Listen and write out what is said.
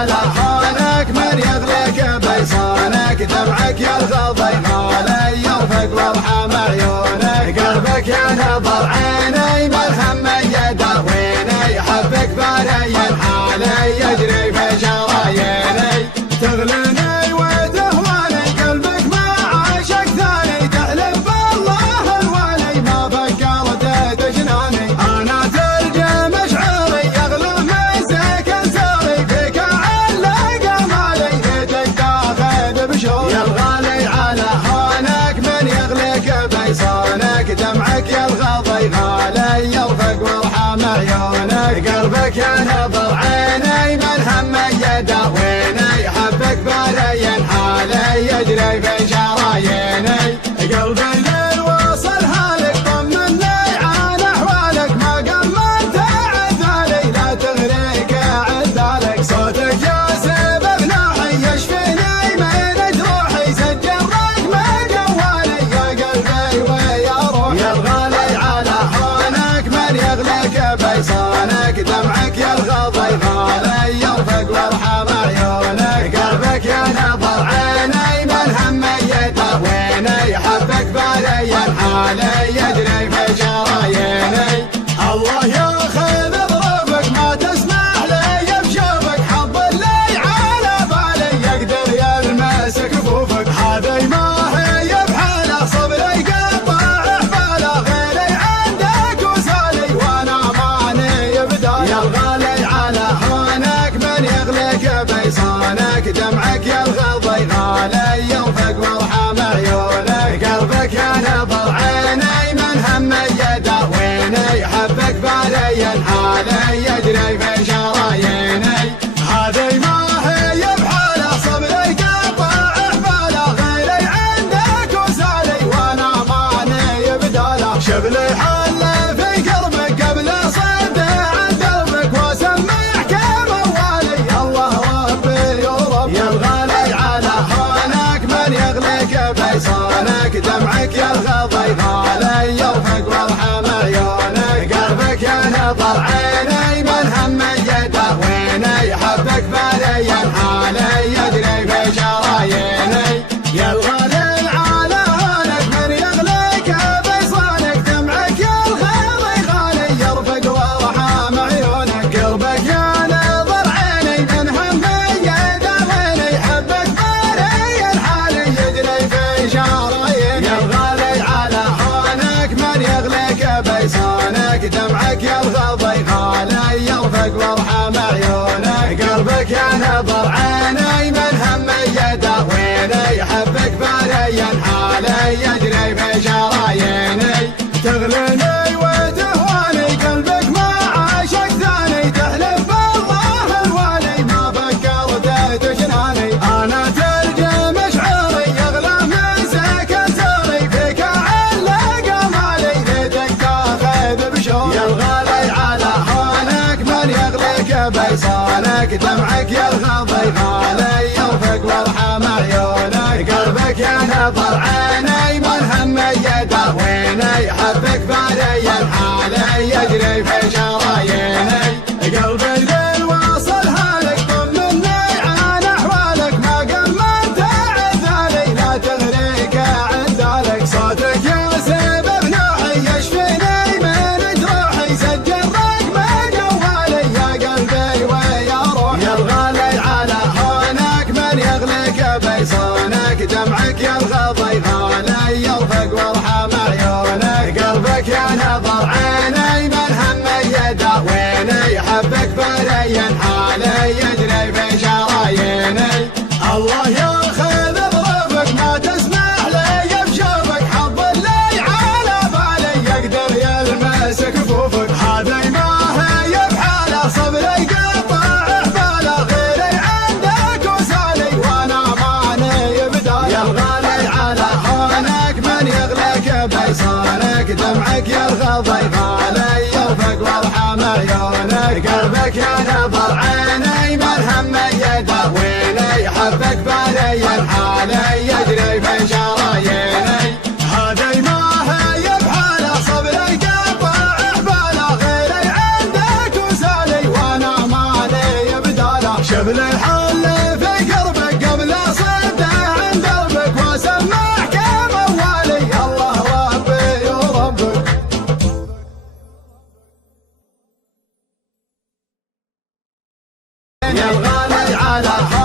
على هونك من يغلق بيصانك دمعك يلغض غالي يرفق وارحم عيونك قلبك ينظر عيني ملهم يداويني حبك بارين حالي يجري في شراييني تغليني وتهواني قلبك ما عاشق ثاني تحلف بالله الوالي ما فكرت تجناني انا ترجم مشعري يغلب من سكن سري فيك علق مالي يدك تاخذ بشوق يا الغالي على هونك من يغلق بيصانك دمعك يلغض غالي يرفق وارحم عيونك قلبك ينظر عيني من هم يداويني حبك بارين حالي يجري في شراييني قلبي ليل وصل هالك طمني عن احوالك ما قمرت عذالي لا تغريك عذالك صوتك يا سبب نوحي يشفيني من جروحي سجل رقم جوالي يا قلبي ويا روحي يا الغالي على هونك من يغلق بيصانك دمعك يلغض غالي يرفق وارحم عيونك قلبك ينظر عيني من هم يداويني حبك بارين حالي يجري في شراييني الله ياخذ ظروفك ما تسمح لي بشوفك حظ اللي على بالي يقدر يلمس كفوفك هذي ما هي بحاله صبري قطع حباله غيري عندك وسالي وانا ماني بدايه يا الغالي على هونك من يغلق بيصانك دمعك يلغض غالي يرفق وارحم عيونك قلبك ينظر عيني من هم يداويني حبك بارين حالي يجري في شراييني هذي ما هي بحاله صبري قطع حباله غيري عندك وسالي وانا ماني بداله شبلي حل في قربك قبل صد عن دربك واسمع كم موالي الله ربي ورب يا الغالي على هونك من يغلق بيصانك دمعك يلغض غالي يرفق وارحم عيونك قلبك ينظر عيني من هم يداويني حبك بارين حالي يجري في شراييني يا الغالي على هونك من يغلق بيصانك دمعك يلغض غالي يرفق وارحم عيونك قلبك ينظر عيني من هم يداويني حبك بارين حالي يجري في شراييني يا الغالي على هونك من يغلق بيصانك دمعك يلغض غالي يرفق وارحم عيونك قلبك ينظر عيني من هم يداويني حبك بارين حالي يجري في شراييني تغليني وتهواني قلبك ما عاشق ثاني تحلف بالله الوالي ما فكرت تجناني انا ترجم مشعري يغلى من سكن سري فيك علق مالي يدك تاخذ بشوق يا الغالي على هونك من يغلق بيصانك دمعك يلغض غالي يرفق وارحم عيونك قلبك ينظر عيني من هم يداويني حبك بارين حالي يجري في شراييني قلبي ليل وصل هالك طمني عن احوالك ما قمرت عذالي لا تغريك عذالك صوتك يا سبب نوحي يشفيني من جروحي سجل رقم جوالي يا قلبي ويا روحي يا الغالي على هونك من يغلق بيصانك دمعك يلغض غالي يرفق وارحم عيونك قلبك ينظر عيني من هم يداويني حبك بارين حالي يجري في شراييني الله ياخذ ظروفك ما تسمح لي بشوفك حظ اللي على بالي يقدر يلمس كفوفك هذي ما هي بحاله صبري قطع حباله غيري عندك وسالي وانا ماني بدايه يا الغالي على هونك من يغلق بيصانك دمعك يلغض غالي يرفق وارحم عيونك قلبك ينظر عيني من هم يداويني حبك بارين حالي يجري في شراييني هذي ما هي بحاله صبري قطع حباله غيري عندك وسالي وانا ماني بداله شبل الحال عيني يا الغالي على